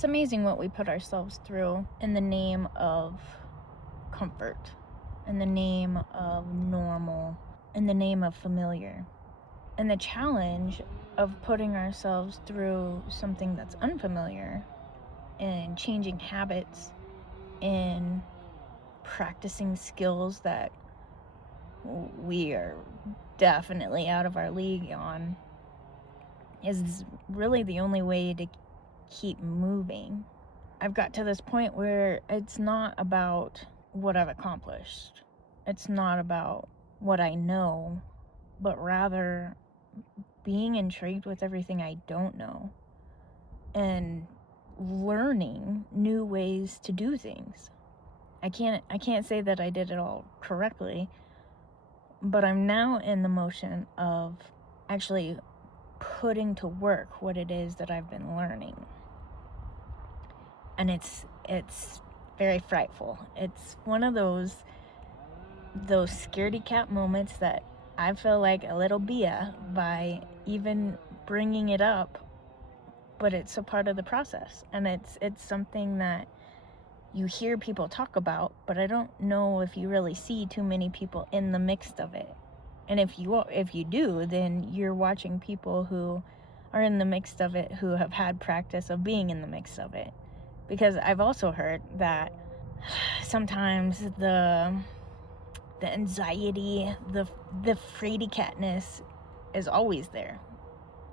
It's amazing what we put ourselves through in the name of comfort, in the name of normal, in the name of familiar. And the challenge of putting ourselves through something that's unfamiliar and changing habits and practicing skills that we are definitely out of our league on is really the only way to keep moving. I've got to this point where it's not about what I've accomplished. It's not about what I know, but rather being intrigued with everything I don't know and learning new ways to do things. I can't say that I did it all correctly, but I'm now in the motion of actually putting to work what it is that I've been learning. And it's very frightful. It's one of those scaredy cat moments that I feel like a little Bia by even bringing it up, but it's a part of the process, and it's something that you hear people talk about, but I don't know if you really see too many people in the mix of it. And if you do, then you're watching people who are in the mix of it who have had practice of being in the mix of it. Because I've also heard that sometimes the anxiety, the fraidy catness is always there,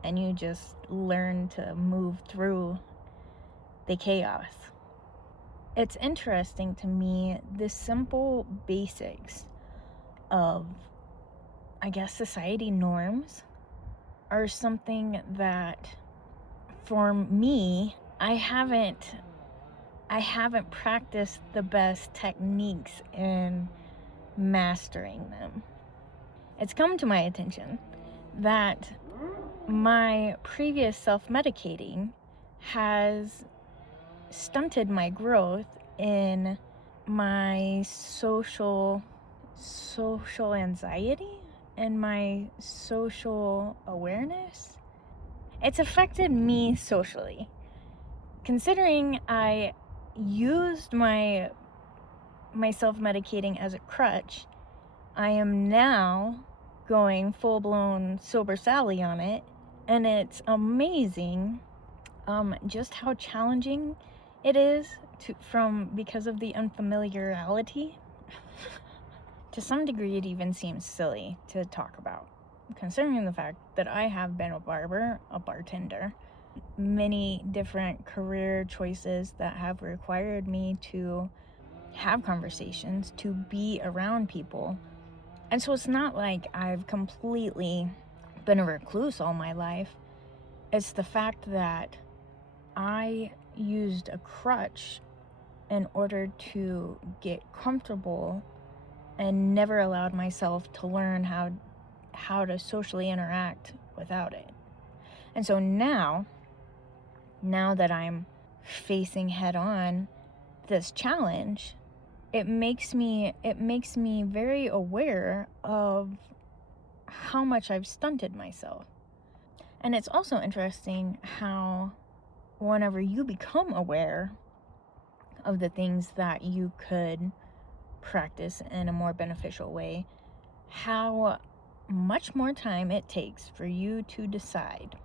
and you just learn to move through the chaos. It's interesting to me, the simple basics of, I guess, society norms are something that, for me, I haven't practiced the best techniques in mastering them. It's come to my attention that my previous self-medicating has stunted my growth in my social anxiety and my social awareness. It's affected me socially. Considering I used my self-medicating as a crutch, I am now going full-blown sober Sally on it, and it's amazing just how challenging it is because of the unfamiliarity. To some degree, it even seems silly to talk about, considering the fact that I have been a barber, a bartender, many different career choices that have required me to have conversations, to be around people. And so it's not like I've completely been a recluse all my life. It's the fact that I used a crutch in order to get comfortable and never allowed myself to learn how to socially interact without it. And so now that I'm facing head on this challenge, it makes me very aware of how much I've stunted myself. And it's also interesting how whenever you become aware of the things that you could practice in a more beneficial way, how much more time it takes for you to decide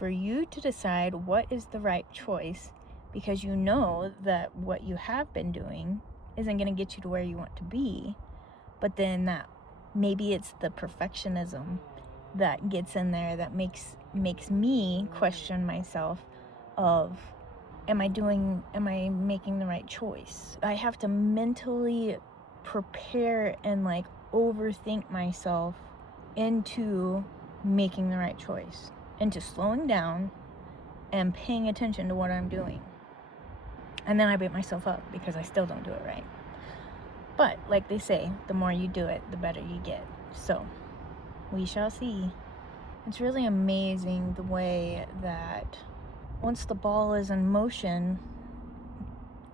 what is the right choice, because you know that what you have been doing isn't going to get you to where you want to be, but then that maybe it's the perfectionism that gets in there that makes me question myself of, am I making the right choice? I have to mentally prepare and overthink myself into making the right choice, into slowing down and paying attention to what I'm doing. And then I beat myself up because I still don't do it right. But like they say, the more you do it, the better you get. So we shall see. It's really amazing the way that once the ball is in motion,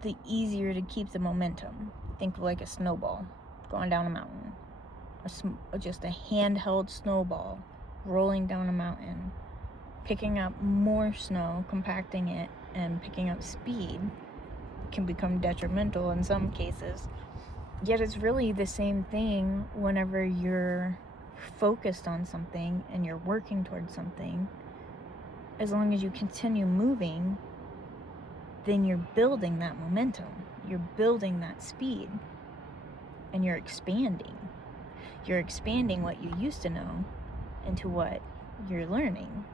the easier to keep the momentum. Think of like a snowball going down a mountain. Just a handheld snowball rolling down a mountain, picking up more snow, compacting it, and picking up speed can become detrimental in some cases. Yet it's really the same thing whenever you're focused on something and you're working towards something. As long as you continue moving, then you're building that momentum. You're building that speed. And you're expanding. You're expanding what you used to know into what you're learning.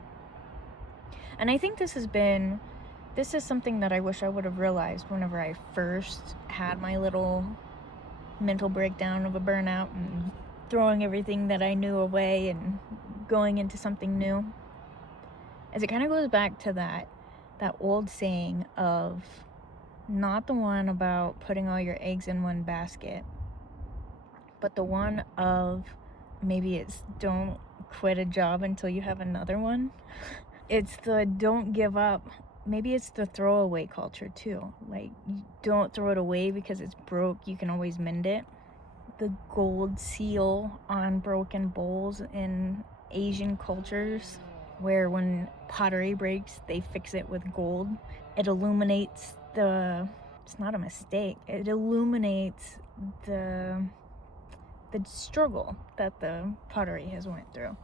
And I think this is something that I wish I would have realized whenever I first had my little mental breakdown of a burnout and throwing everything that I knew away and going into something new. As it kind of goes back to that old saying of not the one about putting all your eggs in one basket, but the one of maybe it's don't quit a job until you have another one. It's the don't give up. Maybe it's the throwaway culture too. Like, you don't throw it away because it's broke. You can always mend it. The gold seal on broken bowls in Asian cultures, where when pottery breaks, they fix it with gold. It illuminates it's not a mistake. It illuminates the struggle that the pottery has went through.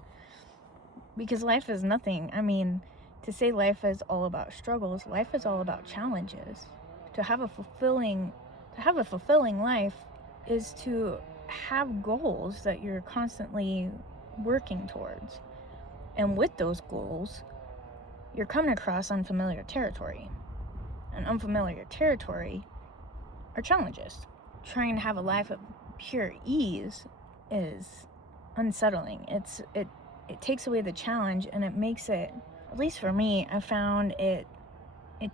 Because life is nothing. I mean, to say life is all about struggles, life is all about challenges. To have a fulfilling life is to have goals that you're constantly working towards. And with those goals, you're coming across unfamiliar territory. And unfamiliar territory are challenges. Trying to have a life of pure ease is unsettling. It takes away the challenge, and it makes it, at least for me, I found it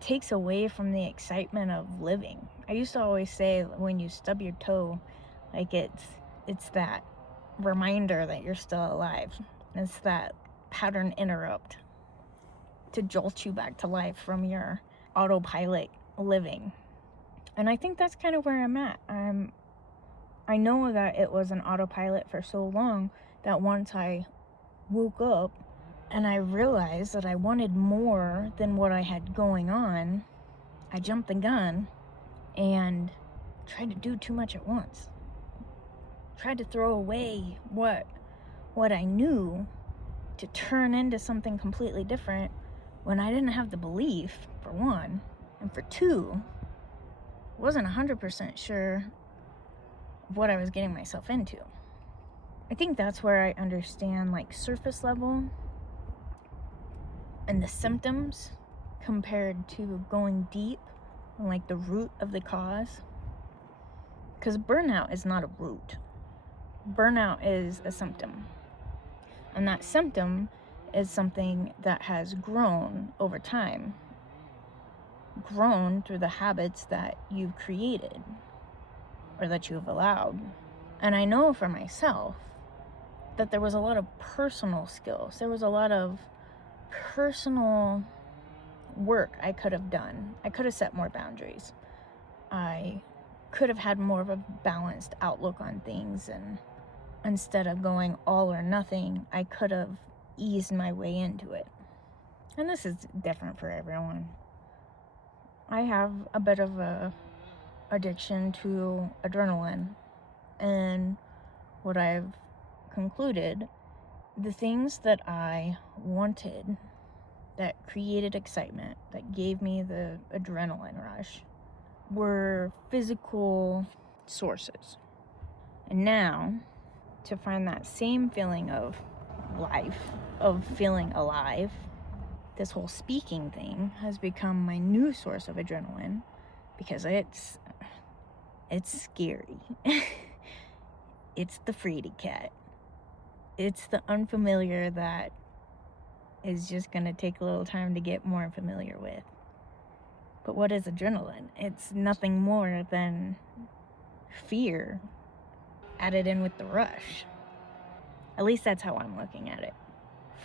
takes away from the excitement of living. I used to always say when you stub your toe, like it's that reminder that you're still alive. It's that pattern interrupt to jolt you back to life from your autopilot living. And I think that's kind of where I'm at. I know that it was an autopilot for so long that once I woke up and I realized that I wanted more than what I had going on, I jumped the gun and tried to do too much at once. Tried to throw away what I knew to turn into something completely different when I didn't have the belief, for one, and for two, wasn't 100% sure what I was getting myself into. I think that's where I understand like surface level and the symptoms compared to going deep and like the root of the cause. Because burnout is not a root. Burnout is a symptom. And that symptom is something that has grown over time. Grown through the habits that you've created or that you've allowed. And I know for myself that there was a lot of personal skills. There was a lot of personal work I could have done. I could have set more boundaries. I could have had more of a balanced outlook on things, and instead of going all or nothing, I could have eased my way into it. And this is different for everyone. I have a bit of a addiction to adrenaline, and what I've concluded, the things that I wanted that created excitement, that gave me the adrenaline rush, were physical sources. And now, to find that same feeling of life, of feeling alive, this whole speaking thing has become my new source of adrenaline, because it's scary. It's the fraidy cat. It's the unfamiliar that is just gonna take a little time to get more familiar with. But what is adrenaline? It's nothing more than fear added in with the rush. At least that's how I'm looking at it.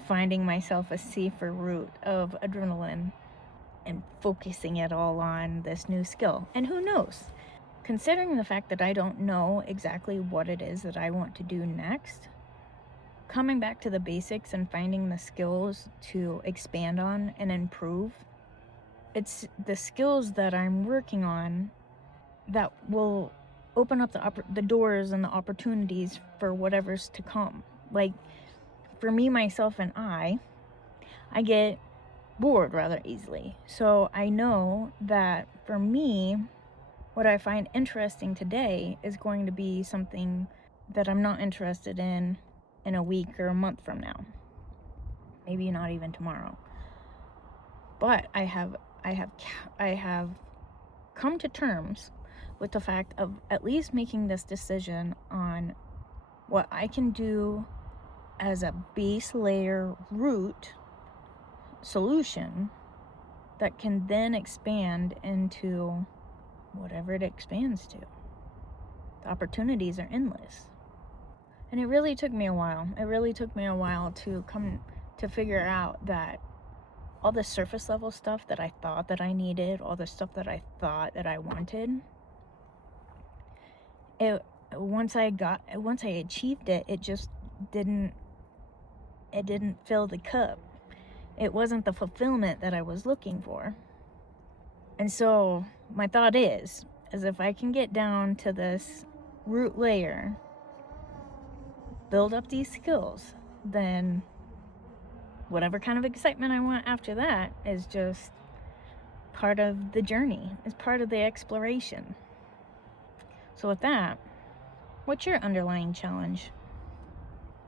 Finding myself a safer route of adrenaline and focusing it all on this new skill. And who knows? Considering the fact that I don't know exactly what it is that I want to do next, coming back to the basics and finding the skills to expand on and improve it's the skills that I'm working on that will open up the doors and the opportunities for whatever's to come. Like, for me, myself, and I get bored rather easily. So I know that for me, what I find interesting today is going to be something that I'm not interested in a week or a month from now. Maybe not even tomorrow. But I have come to terms with the fact of at least making this decision on what I can do as a base layer root solution that can then expand into whatever it expands to. The opportunities are endless. And it really took me a while. It really took me a while to come to figure out that all the surface level stuff that I thought that I needed, all the stuff that I thought that I wanted, once I achieved it, it just didn't fill the cup. It wasn't the fulfillment that I was looking for. And so my thought is if I can get down to this root layer, build up these skills, then whatever kind of excitement I want after that is just part of the journey, is part of the exploration. So with that, what's your underlying challenge?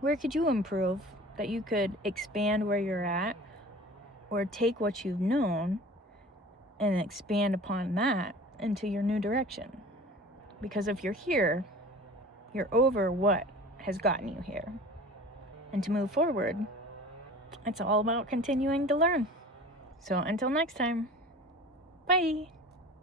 Where could you improve that you could expand where you're at, or take what you've known and expand upon that into your new direction? Because if you're here, you're over what has gotten you here. And to move forward, it's all about continuing to learn. So until next time, bye.